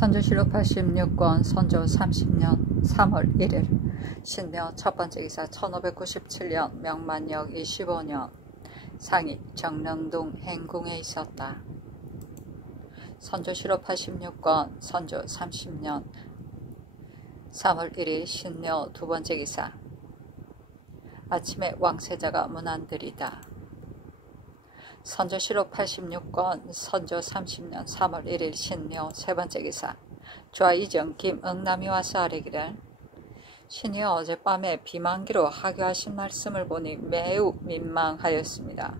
선조실록 86권 선조 30년 3월 1일 신묘 첫번째 기사 1597년 명만역 25년 상이 정릉동 행궁에 있었다. 선조실록 86권 선조 30년 3월 1일 신묘 두번째 기사 아침에 왕세자가 문안들이다. 선조실록 86권 선조 30년 3월 1일 신묘 세번째 기사 좌이정 김응남이 와서 아뢰기를 신이 어젯밤에 비만기로 하교하신 말씀을 보니 매우 민망하였습니다.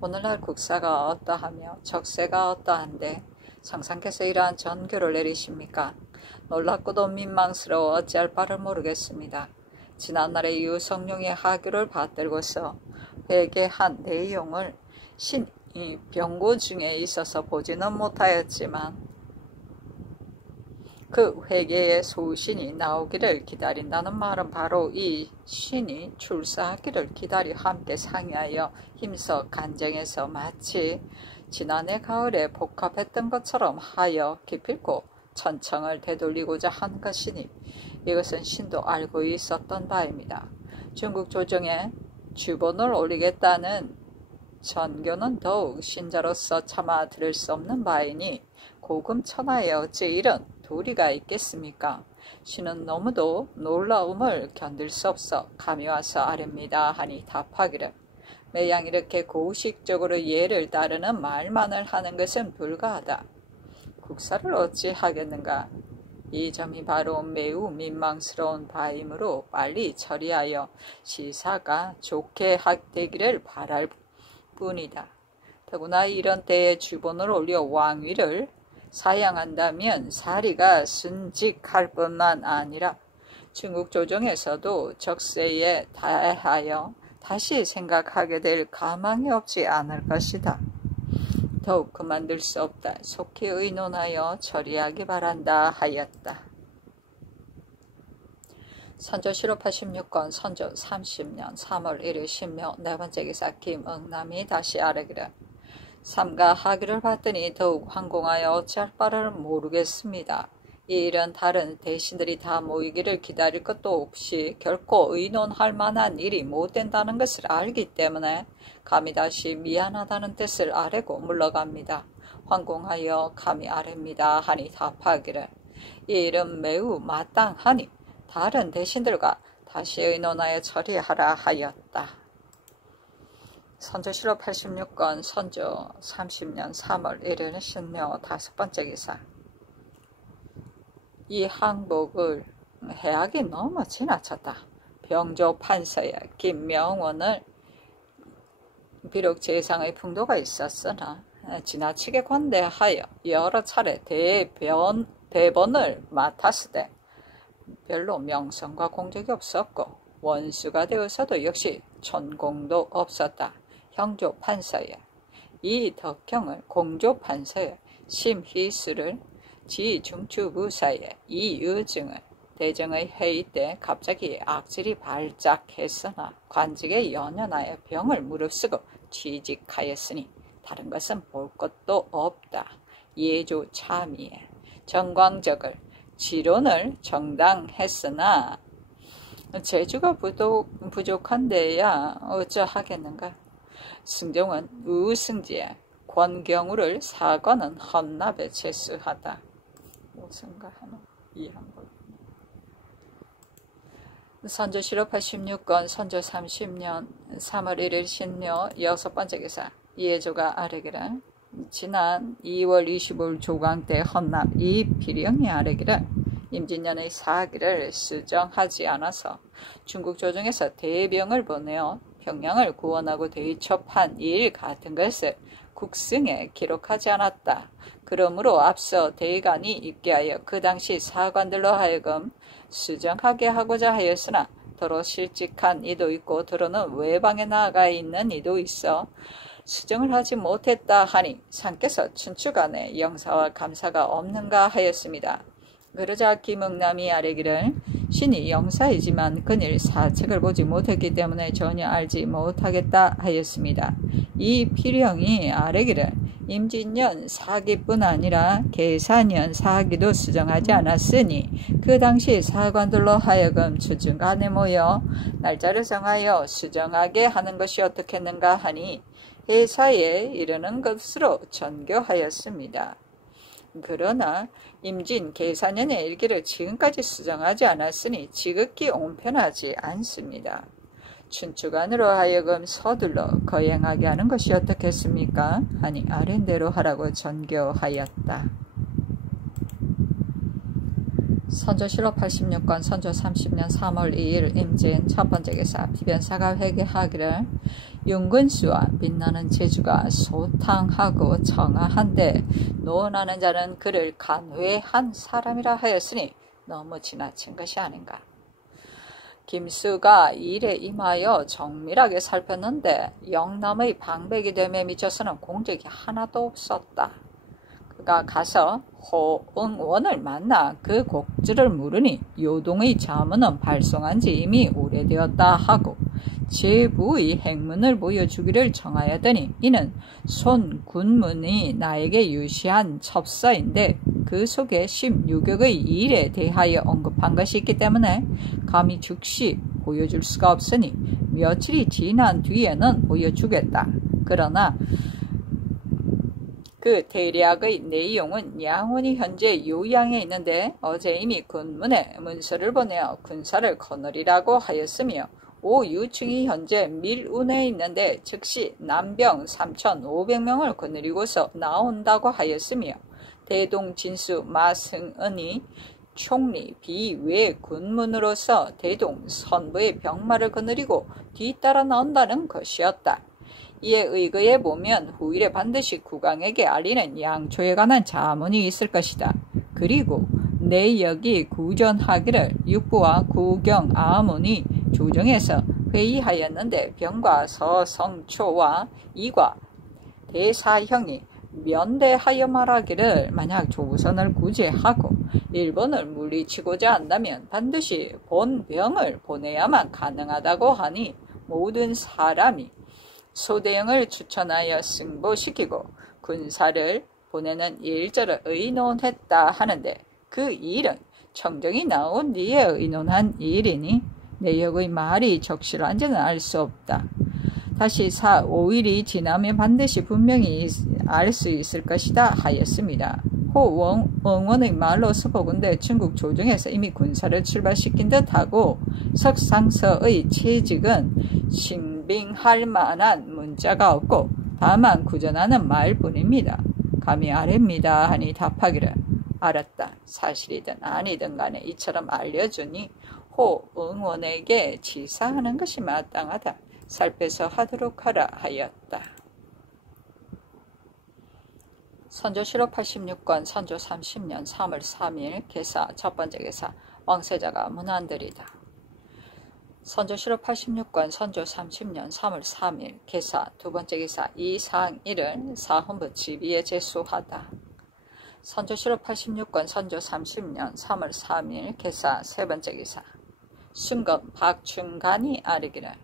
오늘날 국사가 어떠하며 적세가 어떠한데 성상께서 이러한 전교를 내리십니까? 놀랍고도 민망스러워 어찌할 바를 모르겠습니다. 지난날에 유성룡이 하교를 받들고서 회개한 내용을 신이 병고 중에 있어서 보지는 못하였지만 그 회개의 소신이 나오기를 기다린다는 말은 바로 이 신이 출사하기를 기다려 함께 상의하여 힘써 간정해서 마치 지난해 가을에 복합했던 것처럼 하여 기필코 천청을 되돌리고자 한 것이니 이것은 신도 알고 있었던 바입니다. 중국 조정에 주본을 올리겠다는 전교는 더욱 신자로서 차마 들을 수 없는 바이니 고금천하에 어찌 이런 도리가 있겠습니까? 신은 너무도 놀라움을 견딜 수 없어 감이 와서 아렵니다 하니 답하기를 매양 이렇게 고식적으로 예를 따르는 말만을 하는 것은 불가하다. 국사를 어찌 하겠는가? 이 점이 바로 매우 민망스러운 바이므로 빨리 처리하여 시사가 좋게 되기를 바랄 뿐이다. 더구나 이런 때에 주본을 올려 왕위를 사양한다면 사리가 순직할 뿐만 아니라 중국 조정에서도 적세에 대하여 다시 생각하게 될 가망이 없지 않을 것이다. 더욱 그만둘 수 없다. 속히 의논하여 처리하기 바란다 하였다. 선조실록 86권 선조 30년 3월 1일 신묘 네번째 기사 김응남이 다시 아뢰기를 삼가 하기를 봤더니 더욱 황공하여 어찌할 바를 모르겠습니다. 이 일은 다른 대신들이 다 모이기를 기다릴 것도 없이 결코 의논할 만한 일이 못 된다는 것을 알기 때문에 감히 다시 미안하다는 뜻을 아뢰고 물러갑니다. 황공하여 감히 아뢰입니다 하니 답하기를 이 일은 매우 마땅하니 다른 대신들과 다시 의논하여 처리하라 하였다. 선조실록 86권 선조 30년 3월 1일 신묘 다섯번째 기사 이 항복을 해악이 너무 지나쳤다. 병조 판서야 김명원을 비록 재상의 풍도가 있었으나 지나치게 관대하여 여러 차례 대번을 맡았으되 별로 명성과 공적이 없었고 원수가 되어서도 역시 전공도 없었다. 형조 판서야 이 덕형을 공조 판서야 심희수를 지중추부사에 이유증을 대정의 회의 때 갑자기 악질이 발작했으나 관직에 연연하여 병을 무릅쓰고 취직하였으니 다른 것은 볼 것도 없다. 예조 참의에 정광적을 지론을 정당했으나 재주가 부족한 데야 어쩌하겠는가. 승종은 우승지에 권경우를 사관은 헌납에 제수하다. 무슨가 하나 이한번 선조실록 86권 선조 30년 3월 1일 신묘 여섯번째 기사 이해조가 아뢰기를 지난 2월 25일 조강 때 헌납 이필영이 아뢰기를 임진년의 사기를 수정하지 않아서 중국 조정에서 대병을 보내어 평양을 구원하고 대첩한 일 같은 것을 국승에 기록하지 않았다. 그러므로 앞서 대간이 입계하여 그 당시 사관들로 하여금 수정하게 하고자 하였으나 더러 실직한 이도 있고 더러는 외방에 나아가 있는 이도 있어 수정을 하지 못했다 하니 상께서 춘추간에 영사와 감사가 없는가 하였습니다. 그러자 김응남이 아뢰기를 신이 영사이지만 그늘 사책을 보지 못했기 때문에 전혀 알지 못하겠다 하였습니다. 이 필형이 아뢰기를 임진년 사기뿐 아니라 계산년 사기도 수정하지 않았으니 그 당시 사관들로 하여금 주중간에 모여 날짜를 정하여 수정하게 하는 것이 어떻겠는가 하니 해사에 이르는 것으로 전교하였습니다. 그러나 임진 계산년의 일기를 지금까지 수정하지 않았으니 지극히 온편하지 않습니다. 춘추관으로 하여금 서둘러 거행하게 하는 것이 어떻겠습니까? 하니 아랜대로 하라고 전교하였다. 선조실록 86권 선조 30년 3월 2일 임진 첫 번째 기사 비변사가 회개하기를 윤근수와 빛나는 제주가 소탕하고 청아한데 노원하는 자는 그를 간회한 사람이라 하였으니 너무 지나친 것이 아닌가. 김수가 일에 임하여 정밀하게 살폈는데 영남의 방백이 됨에 미쳐서는 공적이 하나도 없었다. 그가 가서 호응원을 만나 그 곡지를 물으니 요동의 자문은 발송한 지 이미 오래되었다 하고 제부의 행문을 보여주기를 청하였더니 이는 손군문이 나에게 유시한 첩서인데 그 속에 16억의 일에 대하여 언급한 것이 있기 때문에 감히 즉시 보여줄 수가 없으니 며칠이 지난 뒤에는 보여주겠다. 그러나 그 대략의 내용은 양원이 현재 요양에 있는데 어제 이미 군문에 문서를 보내어 군사를 거느리라고 하였으며 오유충이 현재 밀운에 있는데 즉시 남병 3,500명을 거느리고서 나온다고 하였으며 대동진수 마승은이 총리 비외 군문으로서 대동 선부의 병마를 거느리고 뒤따라 나온다는 것이었다. 이에 의거에 보면 후일에 반드시 국왕에게 알리는 양초에 관한 자문이 있을 것이다. 그리고 내역이 구전하기를 육부와 구경 아문이 조정해서 회의하였는데 병과 서성초와 이과 대사형이 면대하여 말하기를 만약 조선을 구제하고 일본을 물리치고자 한다면 반드시 본병을 보내야만 가능하다고 하니 모든 사람이 소대영을 추천하여 승보시키고 군사를 보내는 일절을 의논했다 하는데 그 일은 청정이 나온 뒤에 의논한 일이니 내역의 말이 적실한지는 알 수 없다. 다시 5일이 지나면 반드시 분명히 알 수 있을 것이다 하였습니다. 호응원의 말로서 보건대 중국 조정에서 이미 군사를 출발시킨 듯하고 석상서의 채직은 신빙할 만한 문자가 없고 다만 구전하는 말뿐입니다. 감히 아랍니다 하니 답하기를 알았다. 사실이든 아니든 간에 이처럼 알려주니 호응원에게 지사하는 것이 마땅하다. 살펴서 하도록 하라 하였다. 선조실록 86권 선조 30년 3월 3일 개사 첫 번째 개사 왕세자가 문안드리다. 선조실록 86권 선조 30년 3월 3일 개사 두 번째 개사 이상일을 사헌부 지비에 제수하다. 선조실록 86권 선조 30년 3월 3일 개사 세 번째 기사 순검 박충간이 아뢰기를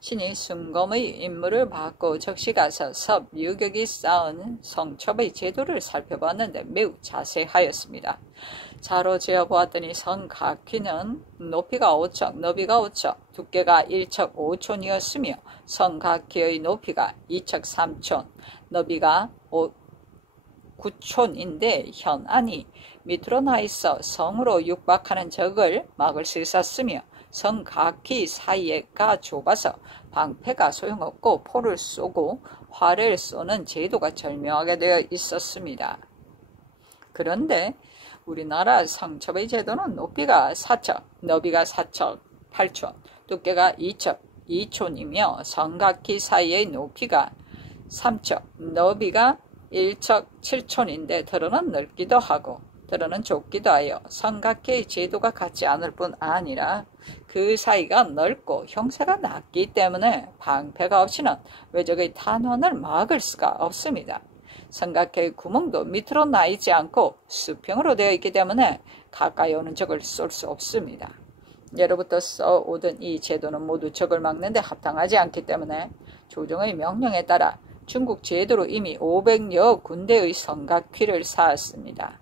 신이 순검의 임무를 받고 적시 가서 섭유격이 쌓은 성첩의 제도를 살펴봤는데 매우 자세하였습니다. 자로 재어보았더니 성각휘는 높이가 5척, 너비가 5척, 두께가 1척 5촌이었으며 성각휘의 높이가 2척 3촌, 너비가 9촌인데 현안이 밑으로 나 있어 성으로 육박하는 적을 막을 수 있었으며 성각휘 사이가 좁아서 방패가 소용없고 포를 쏘고 활을 쏘는 제도가 절묘하게 되어 있었습니다. 그런데 우리나라 성첩의 제도는 높이가 4척, 너비가 4척 8촌, 두께가 2척 2촌이며 성각휘 사이의 높이가 3척, 너비가 1척 7촌인데 들어는 넓기도 하고 들어는 좁기도 하여 성각휘의 제도가 같지 않을 뿐 아니라 그 사이가 넓고 형세가 낮기 때문에 방패가 없이는 외적의 탄원을 막을 수가 없습니다. 삼각형의 구멍도 밑으로 나 있지 않고 수평으로 되어 있기 때문에 가까이 오는 적을 쏠 수 없습니다. 예로부터 써오던 이 제도는 모두 적을 막는 데 합당하지 않기 때문에 조정의 명령에 따라 중국 제도로 이미 500여 군데의 성각퀴를 쌓았습니다.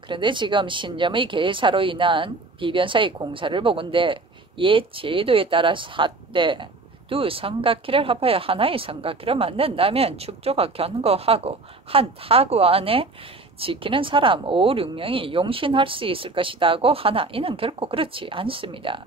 그런데 지금 신점의 개사로 인한 비변사의 공사를 보건대 옛 제도에 따라 삿대 두 성각퀴를 합하여 하나의 성각퀴를 만든다면 축조가 견고하고 한 타구 안에 지키는 사람 5, 6명이 용신할 수 있을 것이다고 하나 이는 결코 그렇지 않습니다.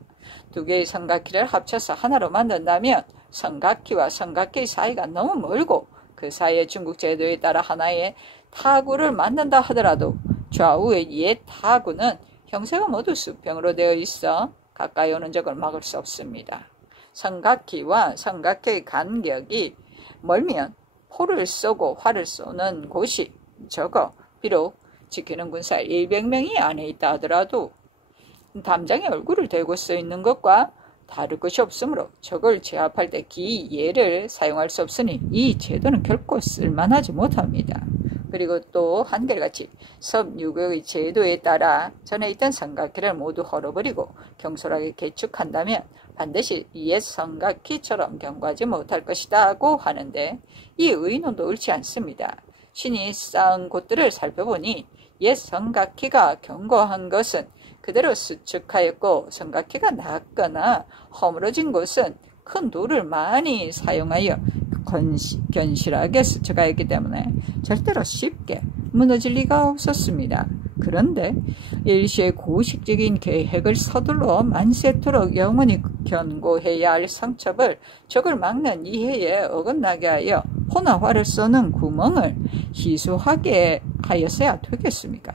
두 개의 성각퀴를 합쳐서 하나로 만든다면 성각퀴와 성각퀴 사이가 너무 멀고 그 사이에 중국 제도에 따라 하나의 타구를 만든다 하더라도 좌우의 옛 타구는 형세가 모두 수평으로 되어 있어 가까이 오는 적을 막을 수 없습니다. 성각퀴와 성각퀴의 간격이 멀면 포를 쏘고 활을 쏘는 곳이 적어 비록 지키는 군사 100명이 안에 있다 하더라도 담장에 얼굴을 대고 써 있는 것과 다를 것이 없으므로 적을 제압할 때 기예를 사용할 수 없으니 이 제도는 결코 쓸만하지 못합니다. 그리고 또 한결같이 섭유교의 제도에 따라 전에 있던 성각퀴를 모두 헐어버리고 경솔하게 개축한다면 반드시 옛 성각퀴처럼 견고하지 못할 것이다고 하는데 이 의논도 옳지 않습니다. 신이 쌓은 곳들을 살펴보니 옛 성각퀴가 견고한 것은 그대로 수축하였고 성각퀴가 낮거나 허물어진 곳은 큰 돌을 많이 사용하여 견실하게 수축하였기 때문에 절대로 쉽게 무너질 리가 없었습니다. 그런데 일시의 고식적인 계획을 서둘러 만세토록 영원히 견고해야 할 성첩을 적을 막는 이해에 어긋나게 하여 포나 활을 쏘는 구멍을 희소하게 하였어야 되겠습니까?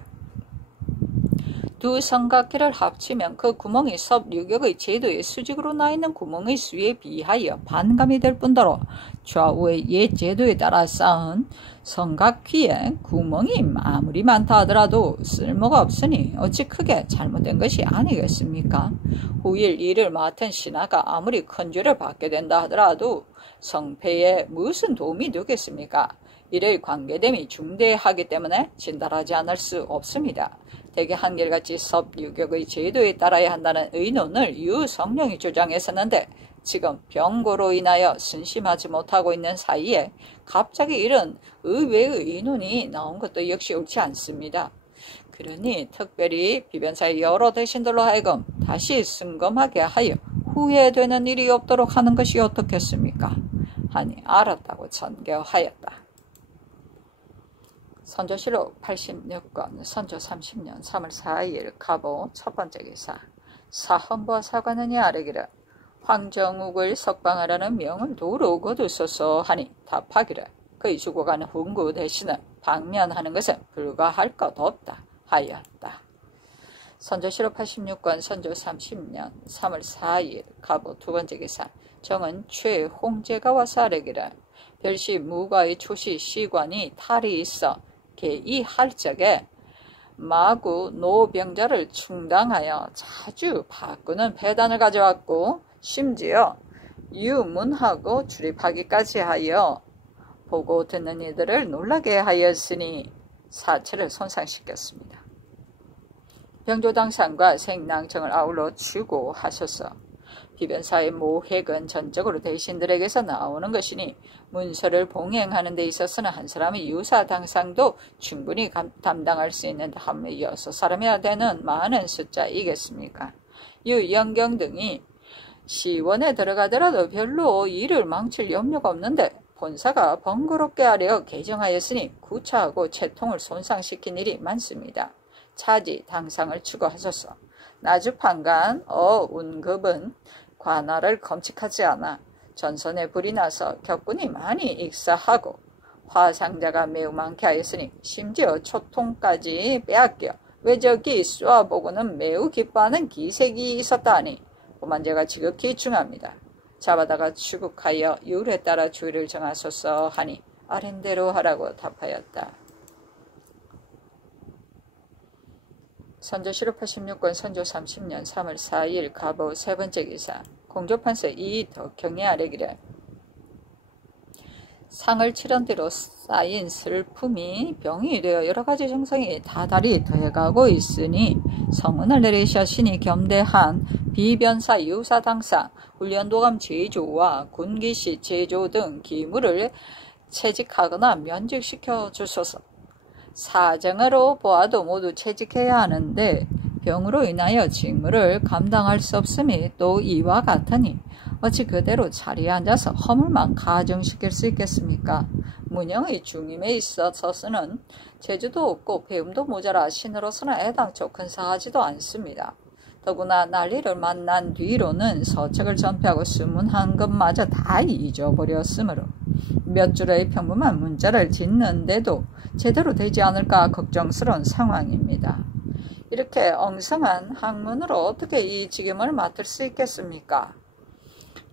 두 성각퀴를 합치면 그 구멍이 섭유격의 제도의 수직으로 나 있는 구멍의 수에 비하여 반감이 될 뿐더러 좌우의 옛 제도에 따라 쌓은 성각퀴에 구멍이 아무리 많다 하더라도 쓸모가 없으니 어찌 크게 잘못된 것이 아니겠습니까? 후일 일을 맡은 신하가 아무리 큰 죄를 받게 된다 하더라도 성패에 무슨 도움이 되겠습니까? 이의 관계됨이 중대하기 때문에 진달하지 않을 수 없습니다. 대개 한결같이 섭유격의 제도에 따라야 한다는 의논을 유성룡이 주장했었는데 지금 병고로 인하여 순심하지 못하고 있는 사이에 갑자기 이런 의외의 의논이 나온 것도 역시 옳지 않습니다. 그러니 특별히 비변사의 여러 대신들로 하여금 다시 승검하게 하여 후회되는 일이 없도록 하는 것이 어떻겠습니까? 하니 알았다고 전교하였다. 선조실록 86권 선조 30년 3월 4일 가보 첫 번째 기사 사헌부와 사관원이 아뢰기를 황정욱을 석방하라는 명을 도로 거두소서 하니 답하기를 그의 죽어가는 훈구 대신을 방면하는 것은 불가할 것 없다 하였다. 선조실록 86권 선조 30년 3월 4일 가보 두 번째 기사 정은 최홍제가 와서 아뢰기를 별시 무가의 초시 시관이 탈이 있어 개의할 적에 마구 노병자를 충당하여 자주 바꾸는 배단을 가져왔고 심지어 유문하고 출입하기까지 하여 보고 듣는 이들을 놀라게 하였으니 사체를 손상시켰습니다. 병조당상과 생낭청을 아울러 추고하셔서 비변사의 모획은 전적으로 대신들에게서 나오는 것이니 문서를 봉행하는 데 있어서는 한 사람의 유사당상도 충분히 담당할 수 있는 한 6사람이야 되는 많은 숫자이겠습니까? 유영경 등이 시원에 들어가더라도 별로 일을 망칠 염려가 없는데 본사가 번거롭게 하려 개정하였으니 구차하고 채통을 손상시킨 일이 많습니다. 차지 당상을 추구하소서. 나주판관 운급은 관할을 검칙하지 않아 전선에 불이 나서 격군이 많이 익사하고 화상자가 매우 많게 하였으니 심지어 초통까지 빼앗겨 외적이 쏘아보고는 매우 기뻐하는 기색이 있었다 하니 오만제가 지극히 중합니다. 잡아다가 추국하여 율에 따라 주의를 정하소서 하니 아랜대로 하라고 답하였다. 선조실록 86권 선조 30년 3월 4일 가보 세 번째 기사 공조판서 이덕형이 아뢰기를 상을 치른 뒤로 쌓인 슬픔이 병이 되어 여러 가지 정성이 다달이 더해가고 있으니 성운을 내리셔 신이 겸대한 비변사 유사당상 훈련도감 제조와 군기시 제조 등 기물을 채직하거나 면직시켜 주소서. 사정으로 보아도 모두 채직해야 하는데 병으로 인하여 직무를 감당할 수 없음이 또 이와 같으니 어찌 그대로 자리에 앉아서 허물만 가정시킬 수 있겠습니까? 문영의 중임에 있어서는 재주도 없고 배움도 모자라 신으로서는 애당초 근사하지도 않습니다. 더구나 난리를 만난 뒤로는 서책을 전폐하고 수문한 것마저 다 잊어버렸으므로 몇 줄의 평범한 문자를 짓는데도 제대로 되지 않을까 걱정스러운 상황입니다. 이렇게 엉성한 학문으로 어떻게 이 직임을 맡을 수 있겠습니까?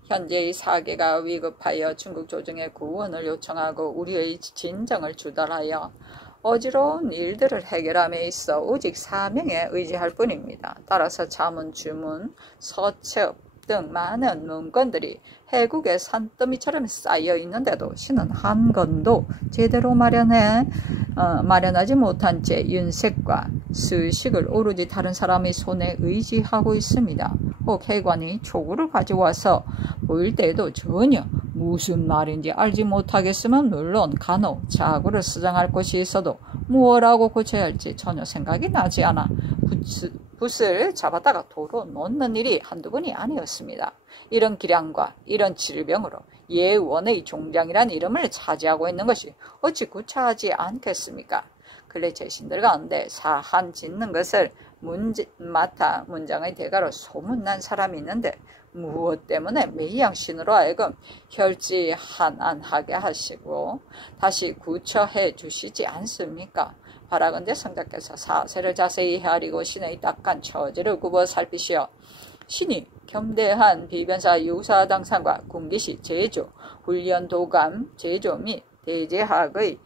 현재의 사계가 위급하여 중국 조정에 구원을 요청하고 우리의 진정을 주달하여 어지러운 일들을 해결함에 있어 오직 사명에 의지할 뿐입니다. 따라서 자문, 주문, 서첩 등 많은 문건들이 해국의 산더미처럼 쌓여 있는데도 신은 한 건도 제대로 마련하지 못한 채 윤색과 수식을 오로지 다른 사람의 손에 의지하고 있습니다. 혹 해관이 초구를 가져와서 보일 때에도 전혀 무슨 말인지 알지 못하겠으면 물론 간혹 자구를 수정할 곳이 있어도 무엇라고 고쳐야 할지 전혀 생각이 나지 않아 붓을 잡았다가 도로 놓는 일이 한두 번이 아니었습니다. 이런 기량과 이런 질병으로 예원의 종장이란 이름을 차지하고 있는 것이 어찌 구차하지 않겠습니까? 근래 제신들 가운데 사한 짓는 것을 맡아 문장의 대가로 소문난 사람이 있는데 무엇 때문에 매양신으로 하여금 혈지한안하게 하시고 다시 구처해 주시지 않습니까? 바라건대 성자께서 사세를 자세히 헤아리고 신의 딱한 처지를 굽어 살피시어 신이 겸대한 비변사 유사당상과 군기시 제조, 훈련도감 제조 및 대제학의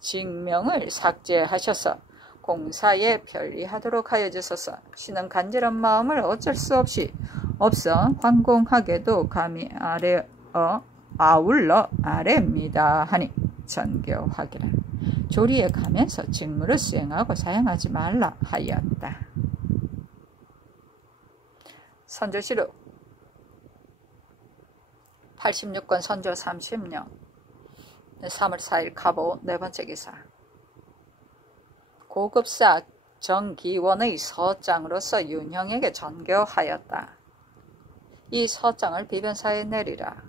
직명을 삭제하셔서 공사에 편리하도록 하여 주소서. 신은 간절한 마음을 어쩔 수 없어 황공하게도 감히 아울러 아래입니다 하니 전교하기를 조리에 가면서 직무를 수행하고 사용하지 말라 하였다. 선조시록 86권 선조 30년 3월 4일 가보 네번째 기사. 고급사 정기원의 서장으로서 윤형에게 전교하였다. 이 서장을 비변사에 내리라.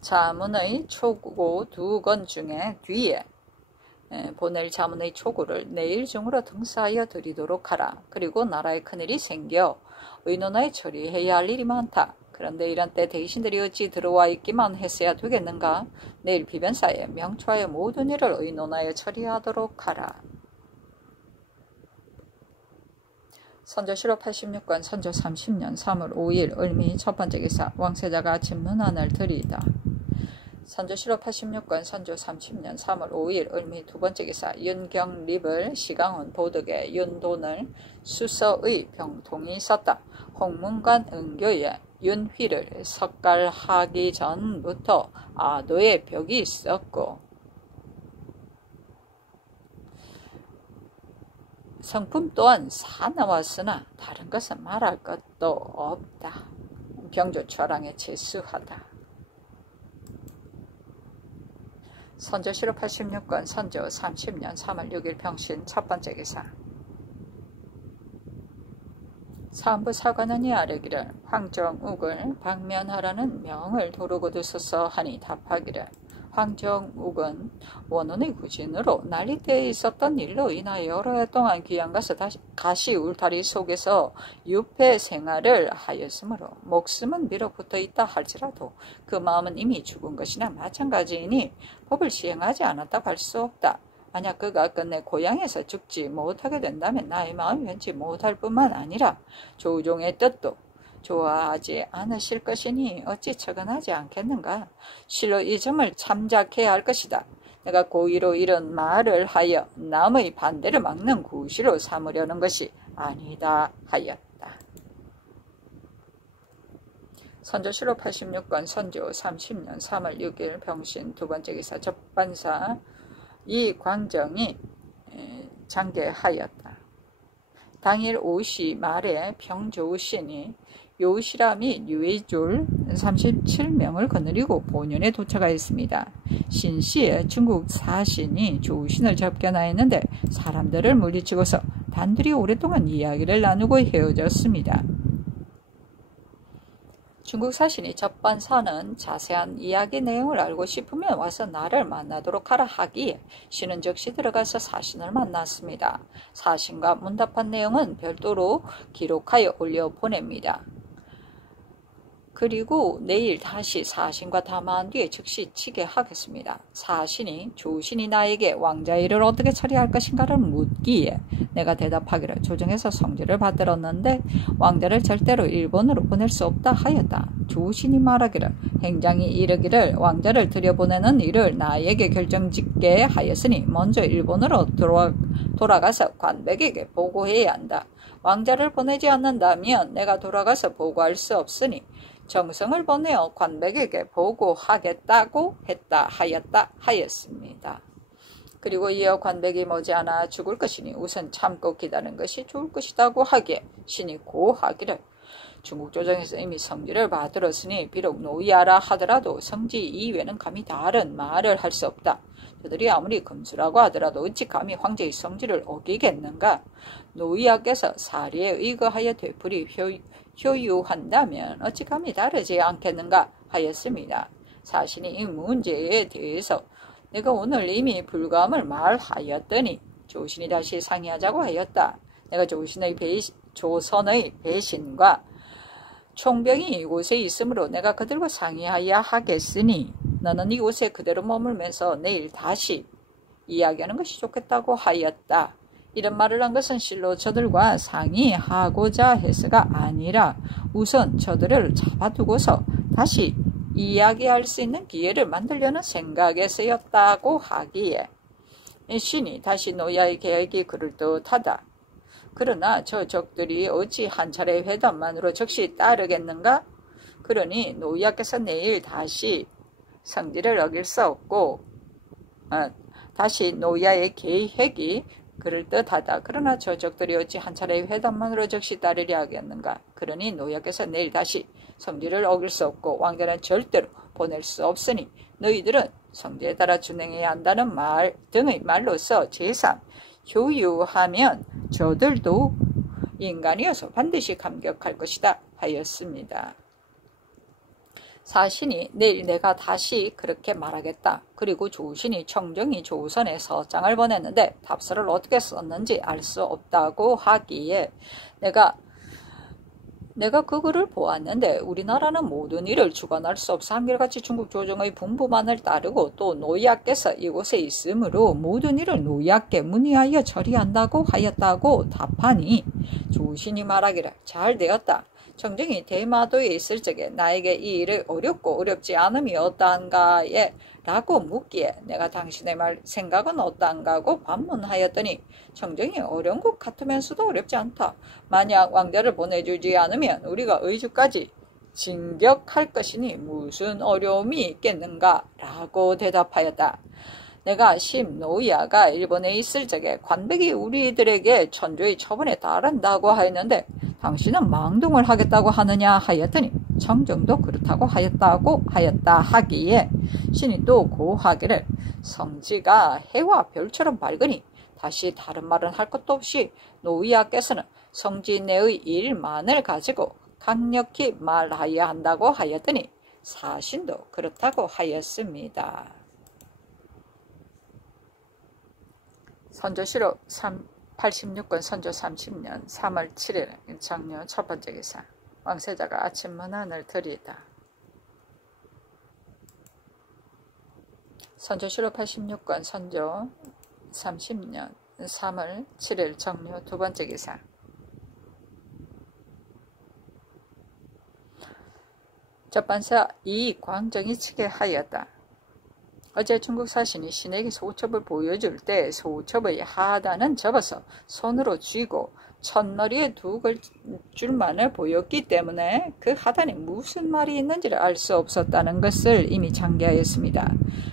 자문의 초고 2권 중에 뒤에 보낼 자문의 초고를 내일 중으로 등사하여 드리도록 하라. 그리고 나라에 큰일이 생겨 의논하여 처리해야 할 일이 많다. 그런데 이런 때 대신들이 어찌 들어와 있기만 했어야 되겠는가? 내일 비변사에 명초하여 모든 일을 의논하여 처리하도록 하라. 선조시록 86권 선조 30년 3월 5일 을미 첫번째 기사. 왕세자가 아침 문안을 드리다. 선조시록 86권 선조 30년 3월 5일 을미 두번째 기사. 윤경립을 시강원 보덕에 윤돈을 수서의 병통이 있었다. 홍문관 은교에 윤휘를 석갈하기 전부터 아도의 벽이 있었고 성품 또한 사나웠으나 다른 것은 말할 것도 없다. 병조초랑에 재수하다. 선조시록 86권 선조 30년 3월 6일 병신 첫번째 기사. 사헌부 사관원이 아뢰기를 황정욱을 방면하라는 명을 도르고 두소서 하니 답하기를 황정욱은 원혼의 구진으로 난리때에 있었던 일로 인하여 여러 해 동안 귀양가서 가시 울타리 속에서 유폐 생활을 하였으므로 목숨은 밀어붙어 있다 할지라도 그 마음은 이미 죽은 것이나 마찬가지이니 법을 시행하지 않았다고 할 수 없다. 만약 그가 끝내 고향에서 죽지 못하게 된다면 나의 마음이 왠지 못할 뿐만 아니라 조종의 뜻도 좋아하지 않으실 것이니 어찌 처근하지 않겠는가? 실로 이 점을 참작해야 할 것이다. 내가 고의로 이런 말을 하여 남의 반대를 막는 구시로 삼으려는 것이 아니다 하였다. 선조실록 86권 선조 30년 3월 6일 병신 두 번째 기사 접반사 이광정이 장계하였다. 당일 오시 말에 평조신이 요시라 및 유해졸 37명을 거느리고 본연에 도착하였습니다. 신시에 중국 사신이 조신을 접견하였는데 사람들을 물리치고서 단둘이 오랫동안 이야기를 나누고 헤어졌습니다. 중국 사신이 접반사는 자세한 이야기 내용을 알고 싶으면 와서 나를 만나도록 하라 하기에 신은 즉시 들어가서 사신을 만났습니다. 사신과 문답한 내용은 별도로 기록하여 올려보냅니다. 그리고 내일 다시 사신과 담화한 뒤에 즉시 치게 하겠습니다. 사신이 조신이 나에게 왕자 일을 어떻게 처리할 것인가를 묻기에 내가 대답하기를 조정에서 성지를 받들었는데 왕자를 절대로 일본으로 보낼 수 없다 하였다. 조신이 말하기를 행장이 이르기를 왕자를 들여보내는 일을 나에게 결정짓게 하였으니 먼저 일본으로 돌아가서 관백에게 보고해야 한다. 왕자를 보내지 않는다면 내가 돌아가서 보고할 수 없으니 정성을 보내어 관백에게 보고하겠다고 하였다 하였습니다. 그리고 이어 관백이 머지않아 죽을 것이니 우선 참고 기다리는 것이 좋을 것이다고 하기에 신이 고하기를 중국 조정에서 이미 성지를 받들었으니 비록 노이하라 하더라도 성지 이외에는 감히 다른 말을 할 수 없다. 저들이 아무리 금수라고 하더라도 어찌 감히 황제의 성지를 어기겠는가. 노이하께서 사리에 의거하여 되풀이 효유한다면 어찌 감히 다르지 않겠는가 하였습니다. 사신이 이 문제에 대해서 내가 오늘 이미 불감을 말하였더니 조신이 다시 상의하자고 하였다. 내가 조선의 배신과 총병이 이곳에 있으므로 내가 그들과 상의하여야 하겠으니 너는 이곳에 그대로 머물면서 내일 다시 이야기하는 것이 좋겠다고 하였다. 이런 말을 한 것은 실로 저들과 상의하고자 해서가 아니라 우선 저들을 잡아두고서 다시 이야기할 수 있는 기회를 만들려는 생각에서였다고 하기에 신이 다시 노야의 계획이 그럴듯하다. 그러나 저 적들이 어찌 한 차례 회담만으로 즉시 따르겠는가? 그러니 노야께서 내일 다시 성지를 어길 수 없고 다시 노야의 계획이 그럴듯하다. 그러나 저 적들이 어찌 한 차례 회담만으로 즉시 따르려 하겠는가? 그러니 노야께서 내일 다시 성지를 어길 수 없고 왕자는 절대로 보낼 수 없으니 너희들은 성지에 따라 준행해야 한다는 말 등의 말로서 제3 효유하면 저들도 인간이어서 반드시 감격할 것이다 하였습니다. 사신이 내일 내가 다시 그렇게 말하겠다. 그리고 조신이 청정이 조선에 서장을 보냈는데 답서를 어떻게 썼는지 알 수 없다고 하기에 내가 그거를 보았는데 우리나라는 모든 일을 주관할 수 없어 한결같이 중국 조정의 분부만을 따르고 또 노야께서 이곳에 있으므로 모든 일을 노야께 문의하여 처리한다고 하였다고 답하니 조신이 말하기를 잘 되었다. 청정이 대마도에 있을 적에 나에게 이 일을 어렵고 어렵지 않음이 어떠한가에 라고 묻기에 내가 당신의 생각은 어떠한가고 반문하였더니 청정이 어려운 것 같으면서도 어렵지 않다. 만약 왕자를 보내주지 않으면 우리가 의주까지 진격할 것이니 무슨 어려움이 있겠는가 라고 대답하였다. 내가 노야가 일본에 있을 적에 관백이 우리들에게 천조의 처분에 따른다고 하였는데 당신은 망동을 하겠다고 하느냐 하였더니 청정도 그렇다고 하였다 하기에 신이 또 고하기를 성지가 해와 별처럼 밝으니 다시 다른 말은 할 것도 없이 노이아께서는 성지 내의 일만을 가지고 강력히 말하여야 한다고 하였더니 사신도 그렇다고 하였습니다. 선조실록 86권 선조 30년 3월 7일 정료 첫 번째 기사. 왕세자가 아침 문안을 드리다. 선조실록 86권 선조 30년 3월 7일 정료 두 번째 기사. 접반사 이광정이 치게 하였다. 어제 중국 사신이 신에게 소첩을 보여줄 때 소첩의 하단은 접어서 손으로 쥐고 첫머리에 두 줄만을 보였기 때문에 그 하단에 무슨 말이 있는지를 알 수 없었다는 것을 이미 상기하였습니다.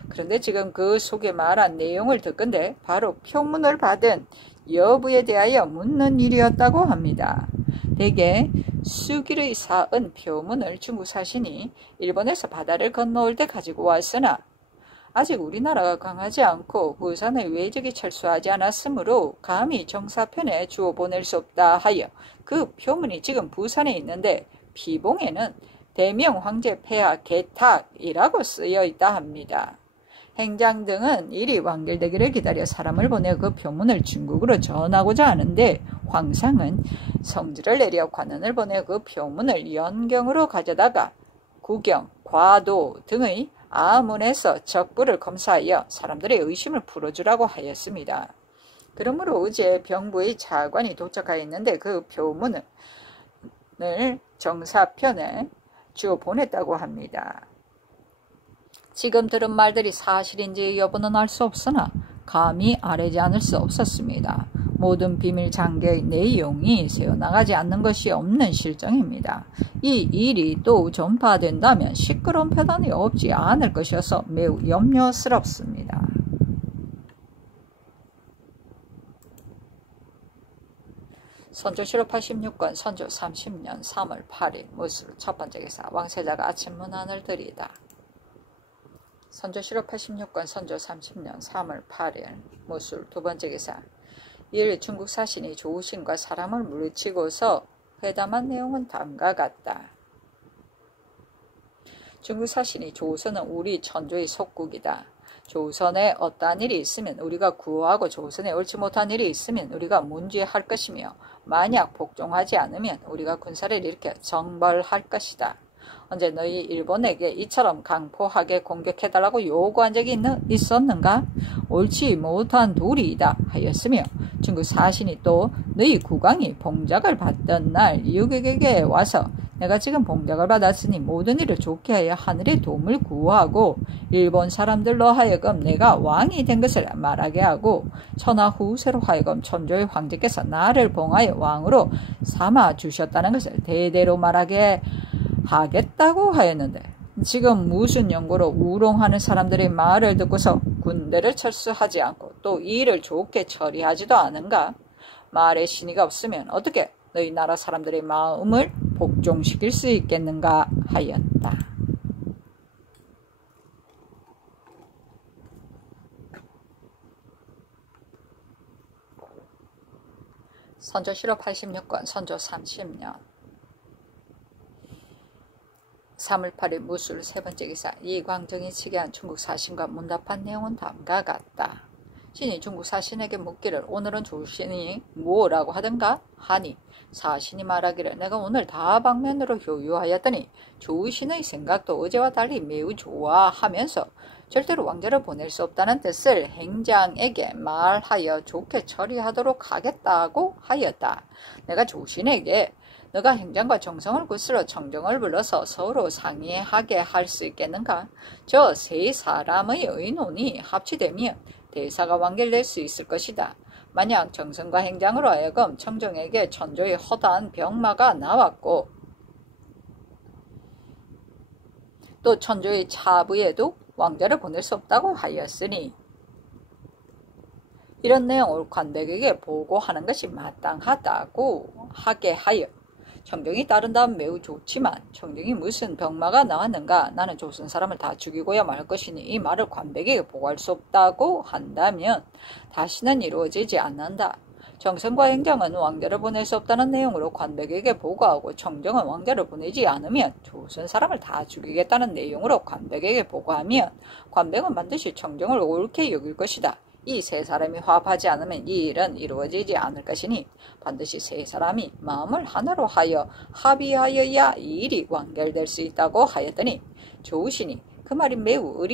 그런데 지금 그 속에 말한 내용을 듣건대 바로 표문을 받은 여부에 대하여 묻는 일이었다고 합니다. 대개 수길의 쌓은 표문을 중국 사신이 일본에서 바다를 건너올 때 가지고 왔으나 아직 우리나라가 강하지 않고 부산의 외적이 철수하지 않았으므로 감히 정사편에 주어 보낼 수 없다 하여 그 표문이 지금 부산에 있는데 피봉에는 대명 황제 폐하 개탁이라고 쓰여 있다 합니다. 행장 등은 이리 완결되기를 기다려 사람을 보내 그 표문을 중국으로 전하고자 하는데 황상은 성지를 내려 관원을 보내 그 표문을 연경으로 가져다가 구경, 과도 등의 아문에서 적부를 검사하여 사람들의 의심을 풀어주라고 하였습니다. 그러므로 어제 병부의 차관이 도착하였는데 그 표문을 정사편에 주어 보냈다고 합니다. 지금 들은 말들이 사실인지 여부는 알 수 없으나 감히 아뢰지 않을 수 없었습니다. 모든 비밀 장계의 내용이 새어나가지 않는 것이 없는 실정입니다. 이 일이 또 전파된다면 시끄러운 폐단이 없지 않을 것이어서 매우 염려스럽습니다. 선조 7월 86권 선조 30년 3월 8일 무술 첫 번째 기사 왕세자가 아침 문안을 드리다. 선조 7월 86권 선조 30년 3월 8일 무술 두 번째 기사 이일 중국 사신이 조우신과 사람을 물리치고서 회담한 내용은 다음과 같다. 중국 사신이 조선은 우리 천조의 속국이다. 조선에 어떠한 일이 있으면 우리가 구호하고 조선에 옳지 못한 일이 있으면 우리가 문제할 것이며 만약 복종하지 않으면 우리가 군사를 일으켜 정벌할 것이다. 언제 너희 일본에게 이처럼 강포하게 공격해달라고 요구한 적이 있었는가? 옳지 못한 도리이다 하였으며 중국 사신이 또 너희 국왕이 봉작을 받던 날 유격에게 와서 내가 지금 봉작을 받았으니 모든 일을 좋게 하여 하늘의 도움을 구하고 일본 사람들로 하여금 내가 왕이 된 것을 말하게 하고 천하 후세로 하여금 천조의 황제께서 나를 봉하여 왕으로 삼아 주셨다는 것을 대대로 말하게 하겠다고 하였는데 지금 무슨 연고로 우롱하는 사람들의 말을 듣고서 군대를 철수하지 않고 또 이 일을 좋게 처리하지도 않은가? 말에 신의가 없으면 어떻게 너희 나라 사람들의 마음을 복종시킬 수 있겠는가 하였다. 선조 7월 86권 선조 30년 3월 8일 무술 세 번째 기사 이광정이 치게한 중국 사신과 문답한 내용은 다음과 같다. 신이 중국 사신에게 묻기를 오늘은 조신이 뭐라고 하던가 하니 사신이 말하기를 내가 오늘 다방면으로 효유하였더니 조신의 생각도 어제와 달리 매우 좋아하면서 절대로 왕자를 보낼 수 없다는 뜻을 행장에게 말하여 좋게 처리하도록 하겠다고 하였다. 내가 조신에게 너가 행장과 정성을 구슬러 청정을 불러서 서로 상의하게 할 수 있겠는가? 저 세 사람의 의논이 합치되면 대사가 완결될 수 있을 것이다. 만약 정성과 행장으로 하여금 청정에게 천조의 허다한 병마가 나왔고 또 천조의 차부에도 왕자를 보낼 수 없다고 하였으니 이런 내용을 관백에게 보고하는 것이 마땅하다고 하게 하여 청정이 따른다면 매우 좋지만 청정이 무슨 병마가 나왔는가 나는 조선 사람을 다 죽이고야 말 것이니 이 말을 관백에게 보고할 수 없다고 한다면 다시는 이루어지지 않는다. 정성과 행장은 왕자를 보낼 수 없다는 내용으로 관백에게 보고하고 청정은 왕자를 보내지 않으면 조선 사람을 다 죽이겠다는 내용으로 관백에게 보고하면 관백은 반드시 청정을 옳게 여길 것이다. 이 세 사람이 화합하지 않으면 이 일은 이루어지지 않을 것이니 반드시 세 사람이 마음을 하나로 하여 합의하여야 이 일이 완결될 수 있다고 하였더니 조우신이 그 말이 매우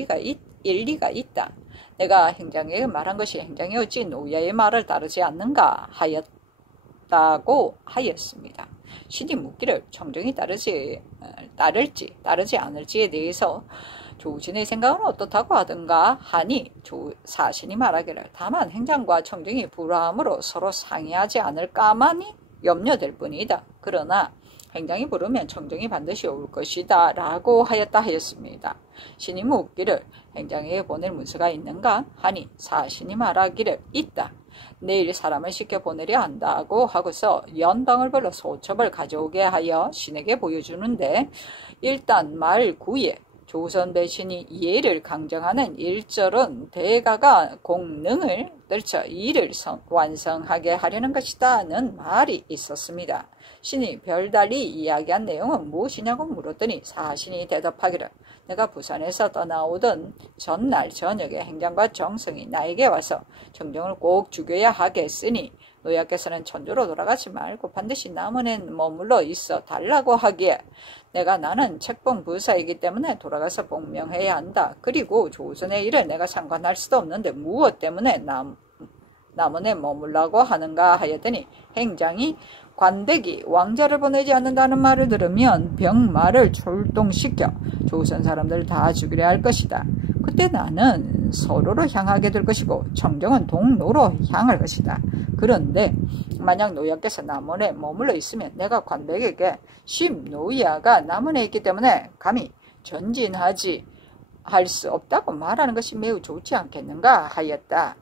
일리가 있다. 내가 행장에게 말한 것이 행장이 어찌 노야의 말을 따르지 않는가 하였다고 하였습니다. 신이 묻기를 청정이 따를지 따르지 않을지에 대해서 조우신의 생각은 어떻다고 하던가 하니 사신이 말하기를 다만 행장과 청정이 불화함으로 서로 상의하지 않을까마니 염려될 뿐이다. 그러나 행장이 부르면 청정이 반드시 올 것이다 라고 하였다 하였습니다. 신이 묻기를 행장에게 보낼 문서가 있는가 하니 사신이 말하기를 있다. 내일 사람을 시켜 보내려 한다고 하고서 연방을 불러 소첩을 가져오게 하여 신에게 보여주는데 일단 말 9에 조선 배신이 예를 강정하는 1절은 대가가 공능을 떨쳐 일을 완성하게 하려는 것이다는 말이 있었습니다. 신이 별달리 이야기한 내용은 무엇이냐고 물었더니 사신이 대답하기를 내가 부산에서 떠나오던 전날 저녁에 행장과 정성이 나에게 와서 청정을 꼭 죽여야 하겠으니 노약께서는 천주로 돌아가지 말고 반드시 남원에 머물러 있어 달라고 하기에 나는 책봉 부사이기 때문에 돌아가서 복명해야 한다. 그리고 조선의 일을 내가 상관할 수도 없는데 무엇 때문에 남원에 머물라고 하는가 하였더니 행장이 관대기 왕자를 보내지 않는다는 말을 들으면 병마를 출동시켜 조선 사람들 다 죽이려 할 것이다. 그때 나는 서로로 향하게 될 것이고 청정은 동로로 향할 것이다. 그런데 만약 노약께서 남원에 머물러 있으면 내가 관백에게 심노야가 남원에 있기 때문에 감히 전진하지 할 수 없다고 말하는 것이 매우 좋지 않겠는가 하였다.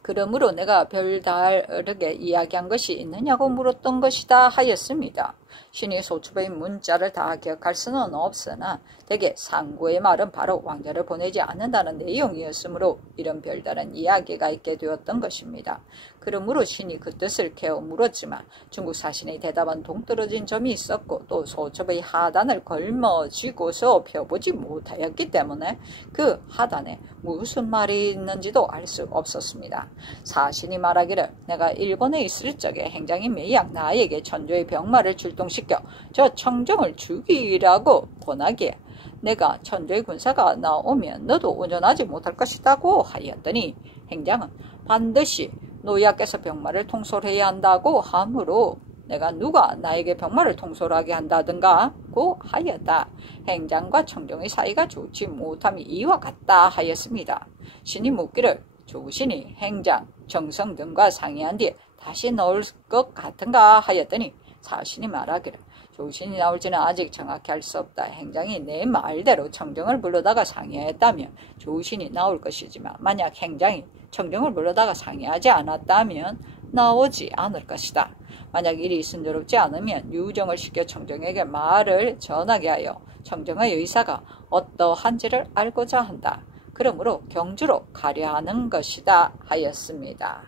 그러므로 내가 별다르게 이야기한 것이 있느냐고 물었던 것이다 하였습니다. 신이 소첩의 문자를 다 기억할 수는 없으나 대개 상구의 말은 바로 왕자를 보내지 않는다는 내용이었으므로 이런 별다른 이야기가 있게 되었던 것입니다. 그러므로 신이 그 뜻을 깨어 물었지만 중국 사신의 대답은 동떨어진 점이 있었고 또 소첩의 하단을 걸머쥐고서 펴보지 못하였기 때문에 그 하단에 무슨 말이 있는지도 알 수 없었습니다. 사신이 말하기를 내가 일본에 있을 적에 행장이 매약 나에게 천조의 병마를 출동시켜 저 청정을 죽이라고 권하기에 내가 천조의 군사가 나오면 너도 운전하지 못할 것이라고 하였더니 행장은 반드시 노약께서 병마를 통솔해야 한다고 하므로 내가 누가 나에게 병마를 통솔하게 한다든가 고 하였다. 행장과 청정의 사이가 좋지 못함이 이와 같다 하였습니다. 신이 묻기를 조신이 행장, 정성 등과 상의한 뒤에 다시 나올 것 같은가 하였더니 사신이 말하기를 조신이 나올지는 아직 정확히 알 수 없다. 행장이 내 말대로 청정을 불러다가 상의했다면 조신이 나올 것이지만 만약 행장이 청정을 불러다가 상의하지 않았다면 나오지 않을 것이다. 만약 일이 순조롭지 않으면 유정을 시켜 청정에게 말을 전하게 하여 청정의 의사가 어떠한지를 알고자 한다. 그러므로 경주로 가려 하는 것이다 하였습니다.